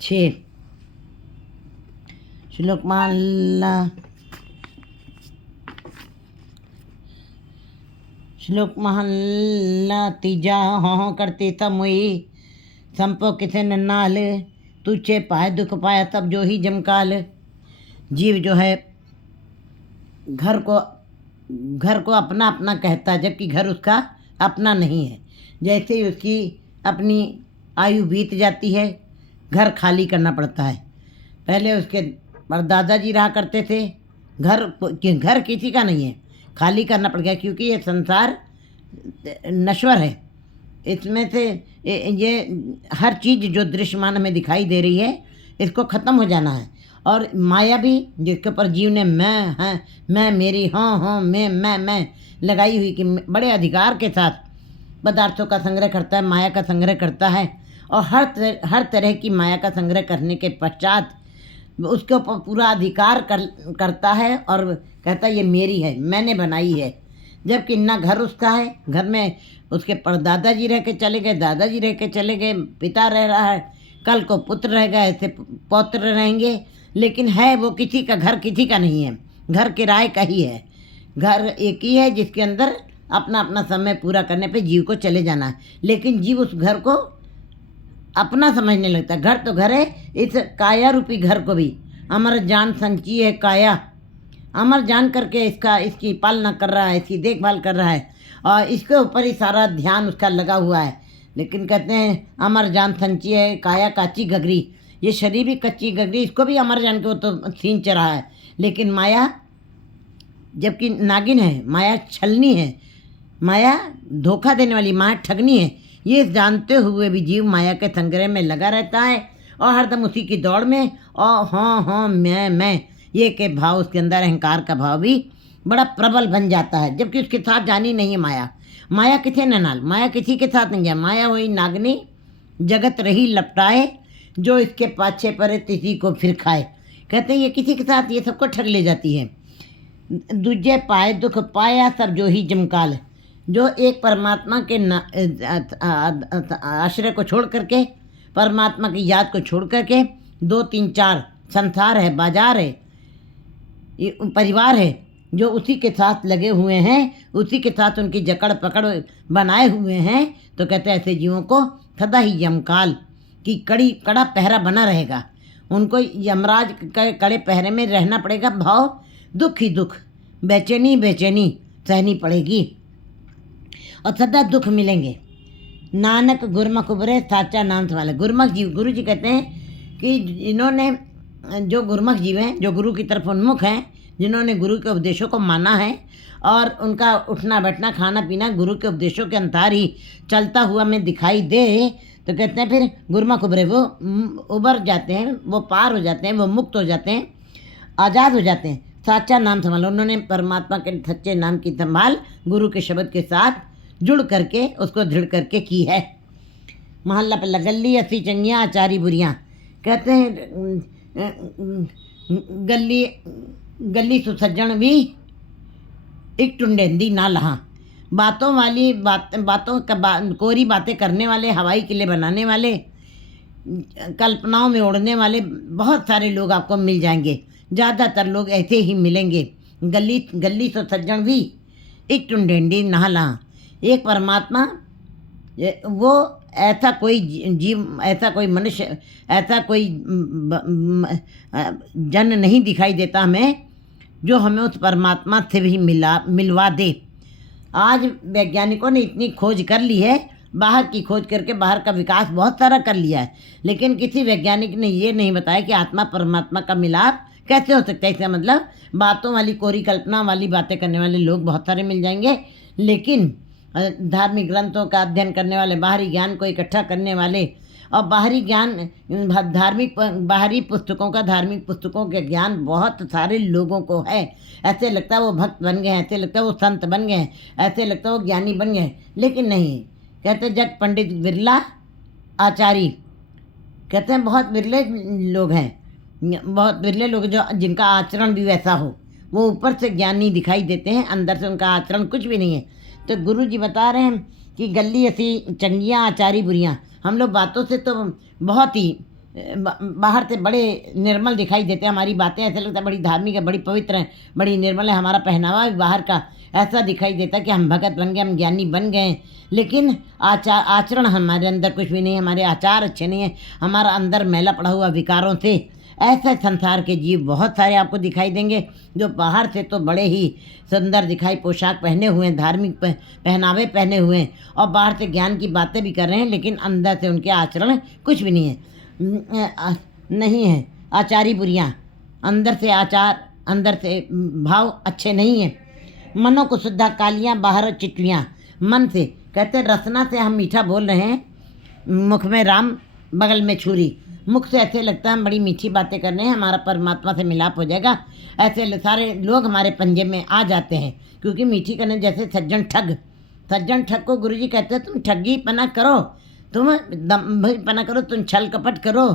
छः श्लोक माला श्लोक महल्ला तीजा हों करते तमुई संपो किसे नाल तुझे पाए दुख पाया तब जो ही जमकाल। जीव जो है घर को अपना अपना कहता है, जबकि घर उसका अपना नहीं है। जैसे ही उसकी अपनी आयु बीत जाती है, घर खाली करना पड़ता है। पहले उसके दादाजी रहा करते थे, घर किसी का नहीं है, खाली करना पड़ गया, क्योंकि ये संसार नश्वर है। इसमें से ये हर चीज़ जो दृश्यमान में दिखाई दे रही है, इसको ख़त्म हो जाना है। और माया भी, जिसके ऊपर जीव ने मैं मेरी हाँ मैं लगाई हुई, कि बड़े अधिकार के साथ पदार्थों का संग्रह करता है, माया का संग्रह करता है। और हर तरह की माया का संग्रह करने के पश्चात उसके ऊपर पूरा अधिकार करता है और कहता है ये मेरी है, मैंने बनाई है। जबकि ना घर उसका है, घर में उसके परदादाजी रह के चले गए, दादाजी रह के चले गए, पिता रह रहा है, कल को पुत्र रह गए, ऐसे पौत्र रहेंगे, लेकिन है वो किसी का, घर किसी का नहीं है, घर किराए का ही है। घर एक ही है जिसके अंदर अपना अपना समय पूरा करने पे जीव को चले जाना है। लेकिन जीव उस घर को अपना समझने लगता है। घर तो घर है, इस काया रूपी घर को भी अमर जान संची है काया, अमर जान करके इसकी पालना कर रहा है, इसकी देखभाल कर रहा है, और इसके ऊपर ही सारा ध्यान उसका लगा हुआ है। लेकिन कहते हैं अमर जान संची है काया काची गगरी, ये शरीर भी कच्ची गगरी, इसको भी अमर जान के वो तो सींच रहा है। लेकिन माया जबकि नागिन है, माया छलनी है, माया धोखा देने वाली, माया ठगनी है। ये जानते हुए भी जीव माया के संग्रह में लगा रहता है और हरदम उसी की दौड़ में, और हाँ मैं ये के भाव उसके अंदर, अहंकार का भाव भी बड़ा प्रबल बन जाता है। जबकि उसके साथ जानी नहीं है माया किथे ननाल, माया किसी के साथ नहीं है। माया हुई नागनी जगत रही लपटाए, जो इसके पाछे परे किसी को फिर खाए। कहते हैं ये किसी के साथ ये सबको ठग ले जाती है। दूजे पाए दुख पाया सब जो ही जमकाल, जो एक परमात्मा के आश्रय को छोड़ करके, परमात्मा की याद को छोड़ करके 2 3 4 संसार है, बाजार है, परिवार है, जो उसी के साथ लगे हुए हैं, उसी के साथ उनकी जकड़ पकड़ बनाए हुए हैं, तो कहते हैं ऐसे जीवों को सदा ही यमकाल की कड़ा पहरा बना रहेगा। उनको यमराज के कड़े पहरे में रहना पड़ेगा। भाव दुख ही दुख, बेचैनी सहनी पड़ेगी और सदा दुख मिलेंगे। नानक गुरमुख उबरे साचा नाम संभाले। गुरमुख जीव, गुरु जी कहते हैं कि इन्होंने जो गुरमुख जीव हैं, जो गुरु की तरफ उन्मुख हैं, जिन्होंने गुरु के उपदेशों को माना है और उनका उठना बैठना खाना पीना गुरु के उपदेशों के अनुसार ही चलता हुआ में दिखाई दे, तो कहते हैं फिर गुरमुख उबरे, वो उबर जाते हैं, वो पार हो जाते हैं, वो मुक्त हो जाते हैं, आज़ाद हो जाते हैं। साचा नाम संभालो, उन्होंने परमात्मा के सच्चे नाम की संभाल गुरु के शब्द के साथ जुड़ करके उसको दृढ़ करके की है। महल्ला पे लगल्ली अस्सी चंगियाँ आचारी बुरियाँ। कहते हैं गली सुसज्जन भी एक टुंडेंदी ना लहा। कोरी बातें करने वाले, हवाई किले बनाने वाले, कल्पनाओं में उड़ने वाले बहुत सारे लोग आपको मिल जाएंगे। ज़्यादातर लोग ऐसे ही मिलेंगे। गली सुसज्जन भी एक टुंडेंदी ना लहा। एक परमात्मा, वो ऐसा कोई जीव, ऐसा कोई मनुष्य, ऐसा कोई जन नहीं दिखाई देता हमें जो हमें उस परमात्मा से भी मिलवा दे। आज वैज्ञानिकों ने इतनी खोज कर ली है, बाहर की खोज करके बाहर का विकास बहुत सारा कर लिया है, लेकिन किसी वैज्ञानिक ने ये नहीं बताया कि आत्मा परमात्मा का मिलाप कैसे हो सकता है। इसका मतलब बातों वाली, कोरी कल्पना वाली बातें करने वाले लोग बहुत सारे मिल जाएंगे, लेकिन धार्मिक ग्रंथों का अध्ययन करने वाले, बाहरी ज्ञान को इकट्ठा करने वाले, और बाहरी ज्ञान, बाहरी पुस्तकों का, धार्मिक पुस्तकों के ज्ञान बहुत सारे लोगों को है। ऐसे लगता है वो भक्त बन गए हैं, ऐसे लगता है वो संत बन गए हैं, ऐसे लगता है वो ज्ञानी बन गए हैं, लेकिन नहीं। कहते जग पंडित विरला आचारी, कहते हैं बहुत विरले लोग हैं, बहुत विरले लोग जो जिनका आचरण भी वैसा हो। वो ऊपर से ज्ञानी दिखाई देते हैं, अंदर से उनका आचरण कुछ भी नहीं है। तो गुरु जी बता रहे हैं कि गली ऐसी चंगियाँ आचारी बुरियाँ। हम लोग बातों से तो बहुत ही बाहर से बड़े निर्मल दिखाई देते हैं। हमारी बातें ऐसे लगता है बड़ी धार्मिक है, बड़ी पवित्र हैं, बड़ी निर्मल है। हमारा पहनावा भी बाहर का ऐसा दिखाई देता है कि हम भगत बन गए, हम ज्ञानी बन गए, लेकिन आचरण हमारे अंदर कुछ भी नहीं है, हमारे आचार अच्छे नहीं हैं, हमारा अंदर मैला पड़ा हुआ विकारों से। ऐसे संसार के जीव बहुत सारे आपको दिखाई देंगे जो बाहर से तो बड़े ही सुंदर दिखाई पोशाक पहने हुए हैं, धार्मिक पहनावे पहने हुए हैं और बाहर से ज्ञान की बातें भी कर रहे हैं, लेकिन अंदर से उनके आचरण कुछ भी नहीं है, नहीं है। आचारी बुरियाँ, अंदर से आचार, अंदर से भाव अच्छे नहीं हैं। मनों को शुद्धा कालियाँ, बाहर चिटलियाँ। मन से कहते रसना से हम मीठा बोल रहे हैं, मुख में राम बगल में छुरी। मुख से ऐसे लगता है हम बड़ी मीठी बातें कर रहे हैं, हमारा परमात्मा से मिलाप हो जाएगा। ऐसे सारे लोग हमारे पंजे में आ जाते हैं, क्योंकि मीठी करने जैसे सज्जन ठग को गुरुजी कहते हैं तुम ठगी पना करो, तुम दम्भपना करो, तुम छल कपट करो,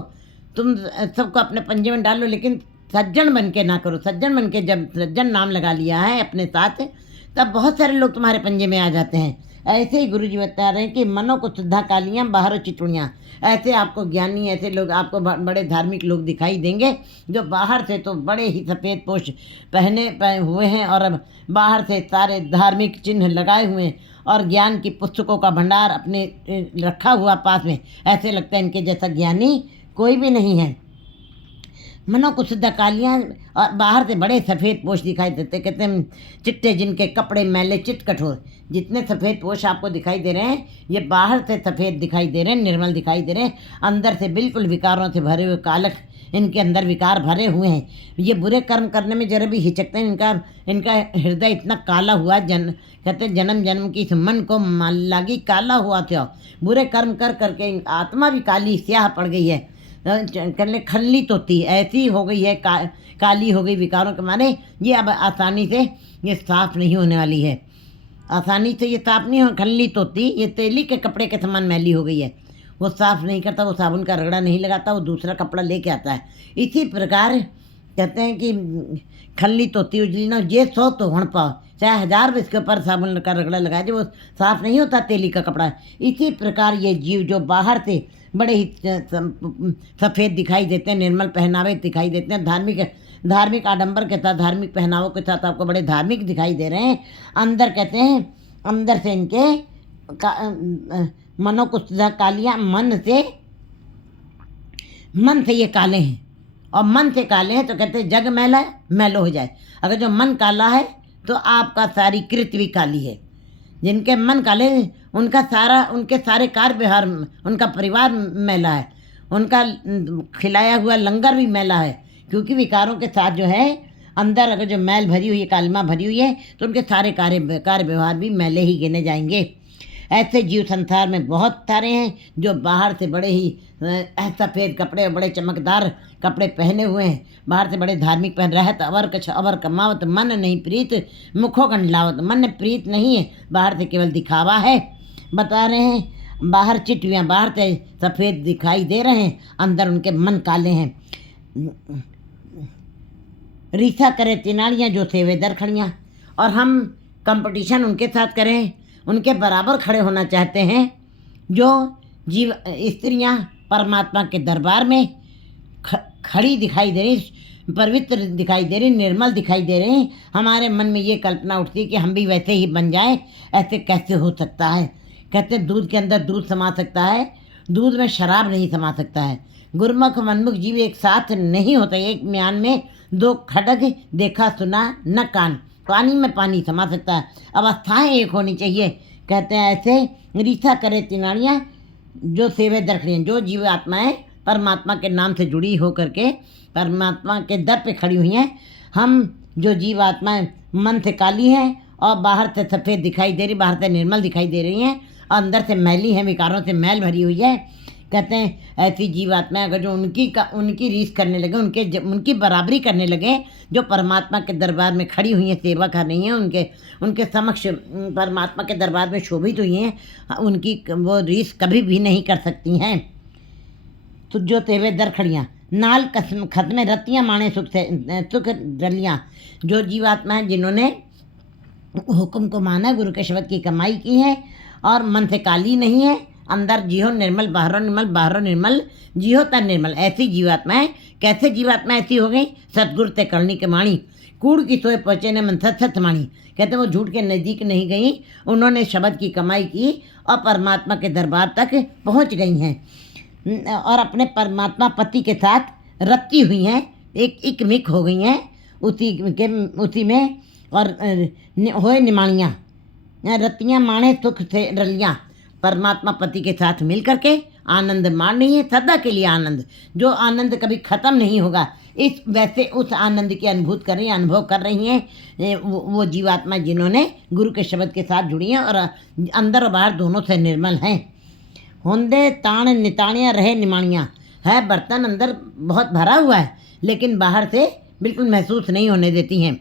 तुम सबको अपने पंजे में डालो, लेकिन सज्जन बन के ना करो। सज्जन बन के जब सज्जन नाम लगा लिया है अपने साथ, तब बहुत सारे लोग तुम्हारे पंजे में आ जाते हैं। ऐसे ही गुरुजी बता रहे हैं कि मनों को शुद्धा कालियाँ, बाहर चिटुड़ियाँ। ऐसे आपको ज्ञानी, ऐसे लोग आपको बड़े धार्मिक लोग दिखाई देंगे जो बाहर से तो बड़े ही सफ़ेद पोश पहने हुए हैं और अब बाहर से सारे धार्मिक चिन्ह लगाए हुए हैं और ज्ञान की पुस्तकों का भंडार अपने रखा हुआ पास में। ऐसे लगता है इनके जैसा ज्ञानी कोई भी नहीं है। मनों को शुद्ध कालियाँ और बाहर से बड़े सफ़ेद पोश दिखाई देते। कहते हैं चिट्टे जिनके कपड़े मैले चिट कठोर। जितने सफ़ेद पोश आपको दिखाई दे रहे हैं, ये बाहर से सफ़ेद दिखाई दे रहे हैं, निर्मल दिखाई दे रहे हैं, अंदर से बिल्कुल विकारों से भरे हुए कालक, इनके अंदर विकार भरे हुए हैं। ये बुरे कर्म करने में जरा भी हिचकते हैं। इनका हृदय इतना काला हुआ, कहते जन्म जन्म की इस मन को लागी काला हुआ था। बुरे कर्म कर करके आत्मा भी काली स्याह पड़ गई है, खल्लित होती ऐसी हो गई है, काली हो गई विकारों के मारे। ये अब आसानी से ये साफ़ नहीं होने वाली है, आसानी से ये साफ़ नहीं हो, खल्लित होती। ये तेली के कपड़े के समान मैली हो गई है, वो साफ़ नहीं करता, वो साबुन का रगड़ा नहीं लगाता, वो दूसरा कपड़ा लेके आता है। इसी प्रकार कहते हैं कि खल्लित होती उजली ना ये 100 तो हण पाओ, चाहे 1000 भी इसके ऊपर साबुन का रगड़ा लगाए, जो वो साफ़ नहीं होता तेली का कपड़ा। इसी प्रकार ये जीव जो बाहर से बड़े ही सफ़ेद दिखाई देते हैं, निर्मल पहनावे दिखाई देते हैं, धार्मिक आडंबर के साथ, धार्मिक पहनावों के साथ आपको बड़े धार्मिक दिखाई दे रहे हैं। अंदर कहते हैं अंदर से इनके मनों को कालियाँ, मन से ये काले हैं और मन से काले हैं तो कहते हैं जग मैला है, मैलो हो जाए। अगर जो मन काला है तो आपका सारी कृत्य भी काली है। जिनके मन काले, उनके सारे कार्य व्यवहार, उनका परिवार मैला है, उनका खिलाया हुआ लंगर भी मैला है, क्योंकि विकारों के साथ जो है अंदर अगर जो मैल भरी हुई है, कालिमा भरी हुई है, तो उनके सारे कार्य व्यवहार भी मैले ही गिने जाएंगे। ऐसे जीव संसार में बहुत सारे हैं जो बाहर से बड़े ही सफ़ेद कपड़े, बड़े चमकदार कपड़े पहने हुए हैं, बाहर से बड़े धार्मिक पहन रहत अवर कछ अवर कमावत, मन नहीं प्रीत मुखो गंडलावत। मन प्रीत नहीं है, बाहर से केवल दिखावा है। बता रहे हैं बाहर चिटवियाँ, बाहर से सफ़ेद दिखाई दे रहे हैं, अंदर उनके मन काले हैं। रीसा करे तिनाड़ियाँ जो सेवे दरखड़ियाँ, और हम कंपटीशन उनके साथ करें, उनके बराबर खड़े होना चाहते हैं जो जीव स्त्रियाँ परमात्मा के दरबार में खड़ी दिखाई दे रही, पवित्र दिखाई दे रही, निर्मल दिखाई दे रही। हमारे मन में ये कल्पना उठती है कि हम भी वैसे ही बन जाएं। ऐसे कैसे हो सकता है? कहते दूध के अंदर दूध समा सकता है, दूध में शराब नहीं समा सकता है। गुरमुख मनमुख जीव एक साथ नहीं होता। एक म्यान में 2 खड़ग देखा सुना न कान, पानी में पानी समा सकता है। अवस्थाएं एक होनी चाहिए। कहते हैं ऐसे रीसा करे तिनाड़ियाँ जो सेवे दरखड़ियाँ, जो जीव आत्माएँ परमात्मा के नाम से जुड़ी हो करके परमात्मा के दर पे खड़ी हुई हैं। हम जो जीव आत्माएँ मन से काली हैं और बाहर से सफ़ेद दिखाई दे रही, बाहर से निर्मल दिखाई दे रही हैं, और अंदर से मैली हैं, विकारों से मैल भरी हुई है। कहते हैं ऐसी जीवात्माएं अगर जो उनकी रीस करने लगे, उनकी बराबरी करने लगे, जो परमात्मा के दरबार में खड़ी हुई हैं, सेवा कर रही हैं, उनके समक्ष परमात्मा के दरबार में शोभित हुई हैं, उनकी वो रीस कभी भी नहीं कर सकती हैं। तो जो तेवे दरखड़ियाँ नाल खत्म रतियाँ माने सुख रलियाँ, जो जीवात्माएं जिन्होंने हुक्म को माना, गुरु के शब्द की कमाई की है और मन से काली नहीं है, अंदर जिहो निर्मल बाहरों निर्मल, जिहो तर निर्मल। ऐसी जीवात्मा है। कैसे जीवात्मा ऐसी हो गई? सतगुरु ते करनी के माणी, कूड़ की सोए पहुँचे ने मन सत सत माणी। कहते वो झूठ के नज़दीक नहीं गई, उन्होंने शब्द की कमाई की और परमात्मा के दरबार तक पहुँच गई हैं और अपने परमात्मा पति के साथ रत्ती हुई हैं, एक मिक हो गई हैं उसी में। और होए निमाणियाँ, रत्तियाँ माणे सुख से रलियाँ। परमात्मा पति के साथ मिल करके आनंद मान रही है, सदा के लिए आनंद, जो आनंद कभी ख़त्म नहीं होगा। इस वैसे उस आनंद की अनुभूत कर रही हैं, अनुभव कर रही हैं वो जीवात्मा जिन्होंने गुरु के शब्द के साथ जुड़ी हैं और अंदर और बाहर दोनों से निर्मल हैं। होंदे ताण निताणियाँ रहे निमाणियाँ। है बर्तन अंदर बहुत भरा हुआ है, लेकिन बाहर से बिल्कुल महसूस नहीं होने देती हैं,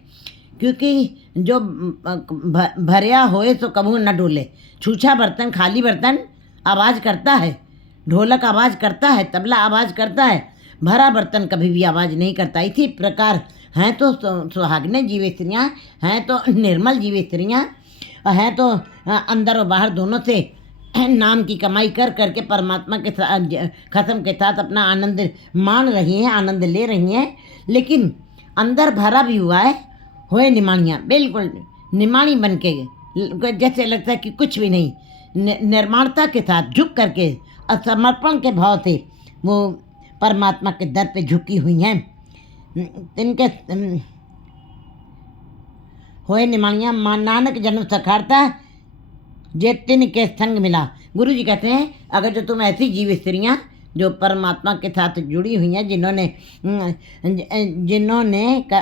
क्योंकि जो भरया होए तो कभू न डोले। छूछा बर्तन, खाली बर्तन आवाज़ करता है, ढोलक आवाज़ करता है, तबला आवाज़ करता है, भरा बर्तन कभी भी आवाज़ नहीं करता। इसी प्रकार हैं तो सुहागने जीव स्त्रियाँ, हैं तो निर्मल जीव स्त्रियाँ, हैं तो अंदर और बाहर दोनों से नाम की कमाई कर करके परमात्मा के खत्म के साथ अपना आनंद मान रही हैं, आनंद ले रही हैं। लेकिन अंदर भरा भी हुआ है, होए निमाणियाँ, बिल्कुल निमाणी बन के, जैसे लगता है कि कुछ भी नहीं, निर्माणता के साथ झुक करके समर्पण के भाव से वो परमात्मा के दर पे झुकी हुई हैं। इनके होए निमाणियाँ नानक जन्म सखारता जे तिन के संग मिला। गुरु जी कहते हैं अगर जो तुम ऐसी जीव स्त्रियाँ जो परमात्मा के साथ जुड़ी हुई हैं, जिन्होंने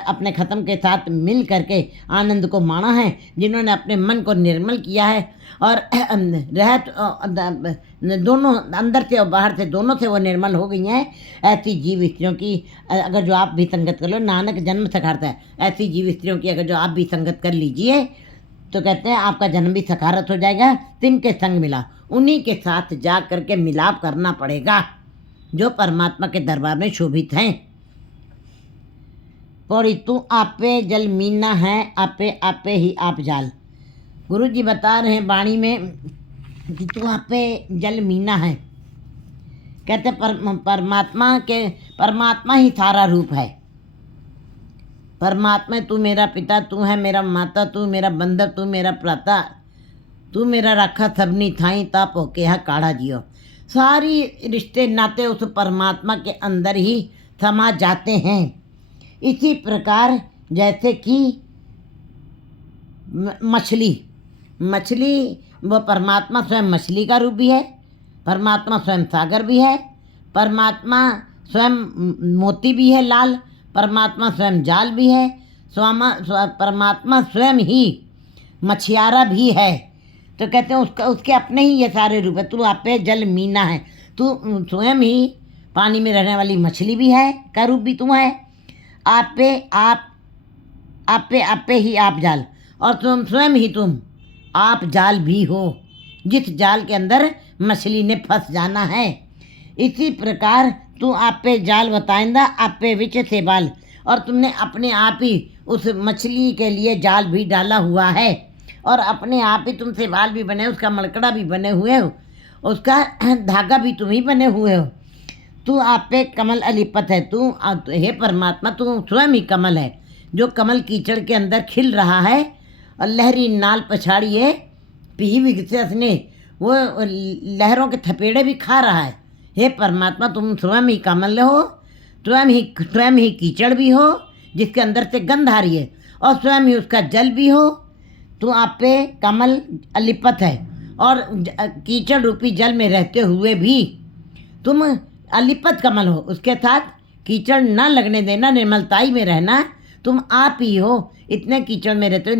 अपने ख़त्म के साथ मिल करके आनंद को माना है, जिन्होंने अपने मन को निर्मल किया है और रहत दोनों अंदर से और बाहर से दोनों से वो निर्मल हो गई हैं, ऐसी जीव स्त्रियों की अगर जो आप भी संगत कर लो, नानक जन्म सखारता है, ऐसी जीव स्त्रियों की अगर जो आप भी संगत कर लीजिए तो कहते हैं आपका जन्म भी सखारत हो जाएगा। तिनके संग मिला, उन्हीं के साथ जा करके मिलाप करना पड़ेगा जो परमात्मा के दरबार में शोभित हैं। पौड़ी तू आपे जल मीना है, आपे आपे ही आप जाल। गुरु जी बता रहे हैं वाणी में कि तू आपे जल मीना है। कहते परमात्मा ही सारा रूप है। परमात्मा तू मेरा पिता, तू है मेरा माता, तू मेरा बंधव, तू मेरा प्राता, तू मेरा राखा सबनी थाई ताप होके हा काढ़ा जियो। सारी रिश्ते नाते उस परमात्मा के अंदर ही समा जाते हैं। इसी प्रकार जैसे कि मछली वो परमात्मा स्वयं मछली का रूप भी है, परमात्मा स्वयं सागर भी है, परमात्मा स्वयं मोती भी है लाल, परमात्मा स्वयं जाल भी है, परमात्मा स्वयं ही मछियारा भी है। तो कहते हैं उसके अपने ही ये सारे रूप है। तू आपे जल मीना है, तू स्वयं ही पानी में रहने वाली मछली भी है का रूप भी तू है। आपे ही आप जाल, और तुम स्वयं ही तुम आप जाल भी हो, जिस जाल के अंदर मछली ने फंस जाना है। इसी प्रकार तू आपे जाल बताइंदा आपे विच से बाल, और तुमने अपने आप ही उस मछली के लिए जाल भी डाला हुआ है और अपने आप ही तुम से बाल भी बने, उसका मड़कड़ा भी बने हुए हो, उसका धागा भी तुम ही बने हुए हो। तू आप पे कमल अलिपत है, तू हे परमात्मा तू स्वयं ही कमल है, जो कमल कीचड़ के अंदर खिल रहा है और लहरी नाल पछाड़िए पी विगस ने वो लहरों के थपेड़े भी खा रहा है। हे परमात्मा तुम स्वयं ही कमल हो, स्वयं ही कीचड़ भी हो जिसके अंदर से गंध आ रही है, और स्वयं ही उसका जल भी हो। तू आप पे कमल अलिपत है और कीचड़ रूपी जल में रहते हुए भी तुम अलिपत कमल हो, उसके साथ कीचड़ ना लगने देना, निर्मलताई में रहना। तुम आप ही हो, इतने कीचड़ में रहते हो।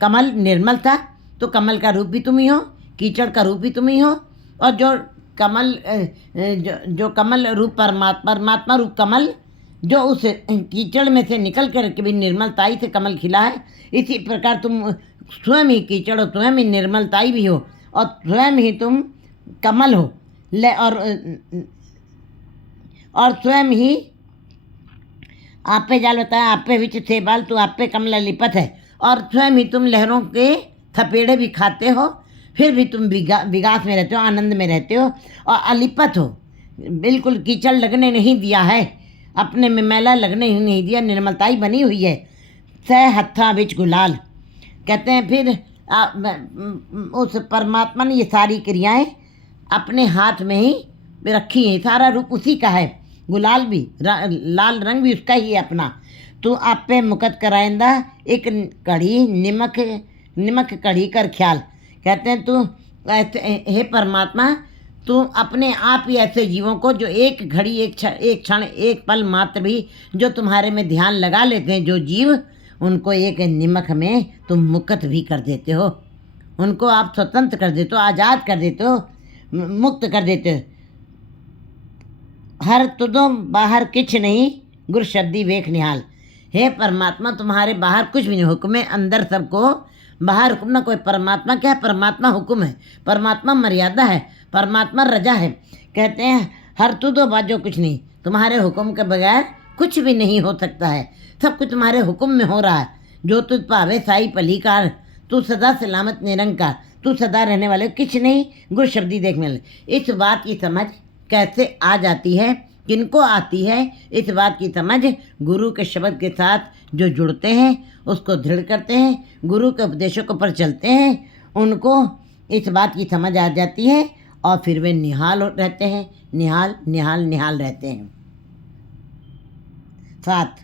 कमल निर्मल था तो कमल का रूप भी तुम ही हो, कीचड़ का रूप भी तुम ही हो, और जो कमल रूप परमात्मा रूप कमल जो उस कीचड़ में से निकल कर के भी निर्मलताई से कमल खिला है, इसी प्रकार तुम स्वयं ही कीचड़ हो, स्वयं ही निर्मलताई भी हो और स्वयं ही तुम कमल हो। और स्वयं ही आप पे जाल बताया, आप पे विच थे बाल, तो आप पे कमल लिपत है, और स्वयं ही तुम लहरों के थपेड़े भी खाते हो, फिर भी तुम विगास में रहते हो, आनंद में रहते हो और अलिपत हो। बिल्कुल कीचड़ लगने नहीं दिया है, अपने में मैला लगने ही नहीं दिया, निर्मलताई बनी हुई है। सह हत्था बिच गुलाल कहते हैं। फिर उस परमात्मा ने ये सारी क्रियाएं अपने हाथ में ही रखी हैं, सारा रूप उसी का है। गुलाल भी लाल रंग भी उसका ही है अपना। तू आप पे मुकत कराइंदा एक कढ़ी निमक कढ़ी कर ख्याल। कहते हैं तू ऐसे, हे परमात्मा, तू अपने आप ही ऐसे जीवों को जो एक घड़ी एक क्षण एक पल मात्र भी जो तुम्हारे में ध्यान लगा लेते हैं, जो जीव, उनको एक निमक में तुम मुक्त भी कर देते हो। उनको आप स्वतंत्र कर देते हो, आज़ाद कर देते हो, मुक्त कर देते हो। हर तुदो बाहर किछ नहीं, गुर शब्दी वेख निहाल। हे परमात्मा, तुम्हारे बाहर कुछ भी नहीं, हुक्म है अंदर सबको, बाहर हुक्म ना कोई। परमात्मा क्या है? परमात्मा हुक्म है, परमात्मा मर्यादा है, परमात्मा रजा है। कहते हैं हर तुदो बाजो कुछ नहीं, तुम्हारे हुक्म के बगैर कुछ भी नहीं हो सकता है। सब कुछ तुम्हारे हुक्म में हो रहा है। जो तुझ पावे साई पलीकार, तू सदा सलामत निरंकार, तू सदा रहने वाले, किछ नहीं गुर शब्दी देख मिले। इस बात की समझ कैसे आ जाती है? किनको आती है इस बात की समझ? गुरु के शब्द के साथ जो जुड़ते हैं, उसको दृढ़ करते हैं, गुरु के उपदेशों के ऊपर चलते हैं, उनको इस बात की समझ आ जाती है और फिर वे निहाल रहते हैं, निहाल निहाल निहाल रहते हैं। 7